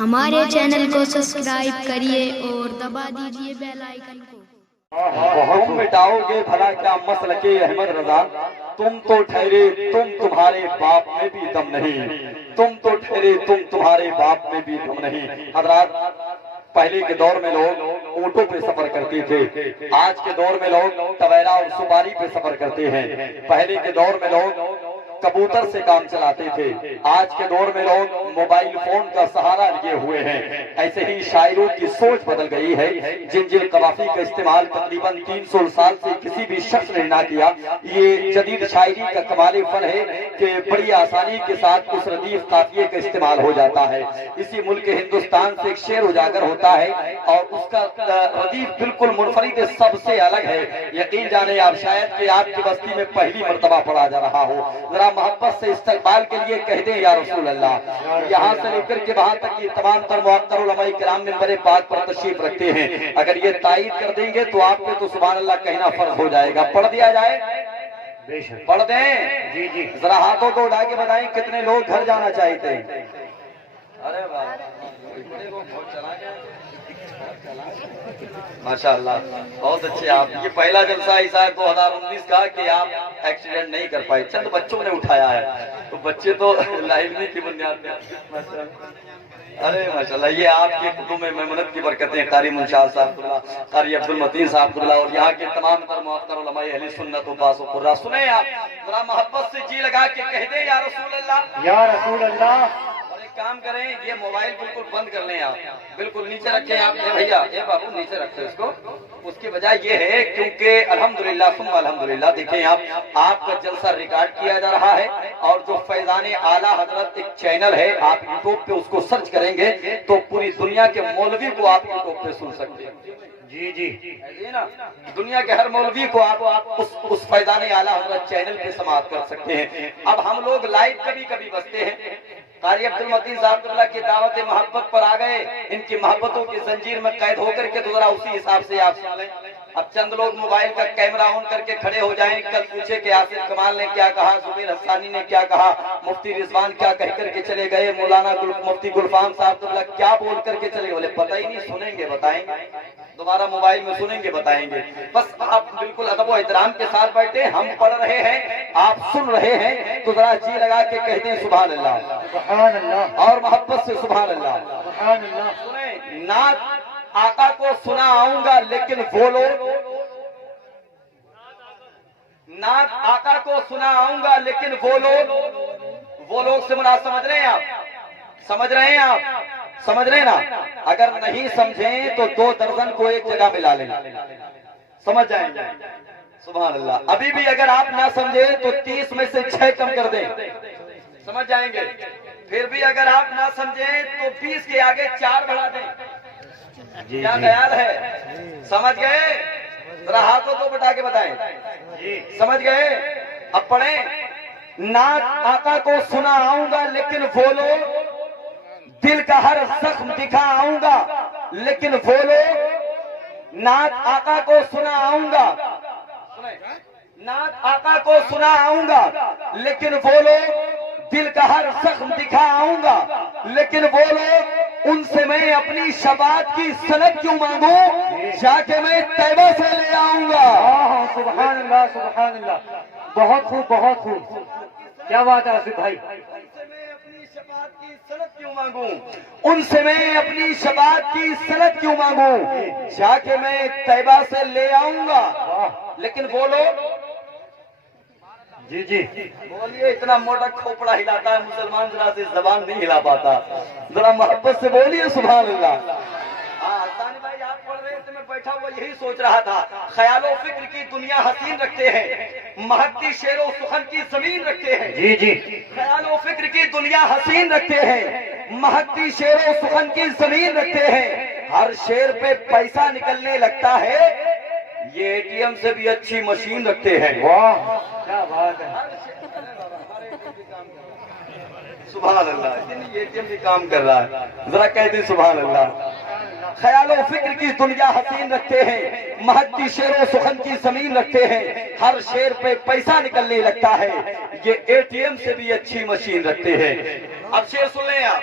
ہمارے چینل کو سبسکرائب کریے اور دبا دیجیے بیل آئیکن کو۔ تم مٹاؤ گے بھلا کیا مسلک احمد رضا، تم تو ٹھہرے تم تمہارے باپ میں بھی دم نہیں، تم تو ٹھہرے تم تمہارے باپ میں بھی دم نہیں۔ حضرات، پہلے کے دور میں لوگ اونٹوں پہ سفر کرتے تھے، آج کے دور میں لوگ تویرا اور سپاری پہ سفر کرتے ہیں۔ پہلے کے دور میں لوگ کبوتر سے کام چلاتے تھے، آج کے دور میں لوگ موبائل فون کا سہارا لیے ہوئے ہیں۔ ایسے ہی شاعروں کی سوچ بدل گئی ہے۔ جن قوافی کا استعمال تقریباً 300 سال سے کسی بھی شخص نے نہ کیا۔ یہ جدید شاعری کا کمال فن ہے کہ بڑی آسانی کے ساتھ اس ردیف قافیے کا استعمال ہو جاتا ہے۔ اسی ملک ہندوستان سے ایک شعر اجاگر ہوتا ہے اور اس کا ردیف بالکل منفرد سب سے الگ ہے۔ یقین جانے آپ شاید کہ آپ کی بستی میں پہلی مرتبہ پڑھا جا رہا ہو، ذرا محبت سے استقبال کے لیے کہہ دیں یا رسول اللہ۔ یہاں سے لے کر کے وہاں تک یہ تمام تر معطر علماء کرام منبر پاک پر تشریف رکھتے ہیں۔ اگر یہ تائید کر دیں گے تو آپ پہ تو سبحان اللہ کہنا فرض ہو جائے گا۔ پڑھ دیا جائے؟ پڑھ دیں؟ جی جی، ذرا ہاتھوں کو اٹھا کے بتائیں کتنے لوگ گھر جانا چاہتے ہیں؟ ارے ماشاء اللہ، بہت اچھے آپ۔ یہ پہلا جلسہ ایسا ہے 2019 کا کہ آپ ایکسیڈنٹ نہیں کر پائے، چند بچوں نے اٹھایا ہے، تو بچے تو لائبریری کی بنیاد پہ۔ ارے ماشاءاللہ، یہ آپ کے خطوط میں میمونت کی برکتیں، قاری منشاء صاحب اللہ، قاری عبد المتین صاحب اللہ اور یہاں کے تمام تر معطر علماء اہل سنت و باس و قرہ۔ سنیں آپ، ذرا محبت سے جی لگا کے کہہ دیں یا رسول اللہ، یا رسول اللہ۔ اور ایک کام کریں، یہ موبائل بالکل بند کر لیں، آپ بالکل نیچے رکھیں۔ آپ اے بھیا، اے بابو نیچے رکھتے اس کو۔ اس کی وجہ یہ ہے کیونکہ الحمدللہ ثم الحمدللہ، دیکھیں آپ کا جلسہ ریکارڈ کیا جا رہا ہے اور جو فیضان اعلیٰ حضرت ایک چینل ہے، آپ یوٹیوب پہ اس کو سرچ کریں گے تو پوری دنیا کے مولوی کو آپ یوٹیوب پہ سن سکتے ہیں۔ جی جی، دنیا کے ہر مولوی کو آپ اس فیضان اعلیٰ حضرت چینل پہ سماعت کر سکتے ہیں۔ اب ہم لوگ لائیو کبھی کبھی بستے ہیں، قاری عبد المتین صاحب اللہ کی دعوت محبت پر آ گئے، ان کی محبتوں کی زنجیر میں قید ہو کر کے تو ذرا اسی حساب سے آپ سن لیں۔ اب چند لوگ موبائل کا کیمرہ آن کر کے کھڑے ہو جائیں، کل پوچھے کہ آصف کمال نے کیا کہا، زبیر حسانی نے کیا کہا، مفتی رضوان کیا کہہ کر کے چلے گئے، مولانا مفتی گلفام صاحب اللہ کیا بول کر کے چلے گئے، پتہ ہی نہیں، سنیں گے بتائیں گے، دوبارہ موبائل میں سنیں گے بتائیں گے۔ بس آپ بالکل ادب و احترام کے ساتھ بیٹھے، ہم پڑھ رہے ہیں آپ سن رہے ہیں، تو ذرا جی لگا کے کہتے ہیں سبحان اللہ، سبحان اللہ، اور محبت سے سبحان اللہ، سبحان اللہ۔ سنیں، نعت آقا کو سنا آؤں گا لیکن وہ لوگ، نعت آقا کو سنا آؤں گا لیکن وہ لوگ سے مراد سمجھ رہے ہیں آپ، سمجھ رہے ہیں آپ، سمجھ رہے ہیں نا؟ اگر نہیں سمجھیں تو 2 درجن کو ایک جگہ ملا لیں، سمجھ جائیں گے۔ سبحان اللہ۔ ابھی بھی اگر آپ نہ سمجھیں تو 30 میں سے 6 کم کر دیں، سمجھ جائیں گے۔ پھر بھی اگر آپ نہ سمجھیں تو 20 کے آگے 4 بڑھا دیں۔ کیا خیال ہے؟ سمجھ گئے؟ ذرا ہاتھوں کو بٹا کے بتائیں، سمجھ گئے؟ اب پڑھیں، نعت آقا کو سنا آؤں گا لیکن وہ لوگ، دل کا ہر زخم دکھا آؤں گا لیکن وہ لوگ، نعت آقا کو سنا آؤں گا، نعت آقا کو سنا آؤں گا لیکن وہ لوگ، دل کا ہر زخم دکھا آؤں گا لیکن وہ لوگ، ان سے میں اپنی شفاعت کی سند کیوں مانگوں، جا کے میں طیبہ سے لے آؤں گا۔ سبحان اللہ، سبحان اللہ، بہت خوب، بہت خوب، کیا بات ہے آصف بھائی۔ ان سے میں اپنی شفاعت کی سند کیوں مانگوں، جا کے میں طیبہ سے لے آؤں گا، لیکن وہ لوگ، جی جی بولیے، اتنا موٹا کھوپڑا ہلاتا ہے مسلمان، ذرا سے زبان نہیں ہلا پاتا، ذرا محبت سے بولیے سبحان اللہ۔ ثانی بھائی آپ پڑھ رہے تھے، میں بیٹھا ہوا یہی سوچ رہا تھا، خیال و فکر کی دنیا حسین رکھتے ہیں، مہکتی شعر و سخن کی زمین رکھتے ہیں۔ جی جی، خیال و فکر کی دنیا حسین رکھتے ہیں، مہکتی شعر و سخن کی زمین رکھتے ہیں، ہر شعر پہ پیسہ نکلنے لگتا ہے، یہ ATM سے بھی اچھی مشین رکھتے ہیں۔ واہ کیا بات ہے، سبحان اللہ، یہ ATM بھی کام کر رہا ہے، ذرا کہہ دیں سبحان اللہ۔ خیال و فکر کی دنیا حسین رکھتے ہیں، مہکتی شعر و سخن کی زمین رکھتے ہیں، ہر شعر پہ پیسہ نکلنے لگتا ہے، یہ ATM سے بھی اچھی مشین رکھتے ہیں۔ اب شعر سن لیں آپ،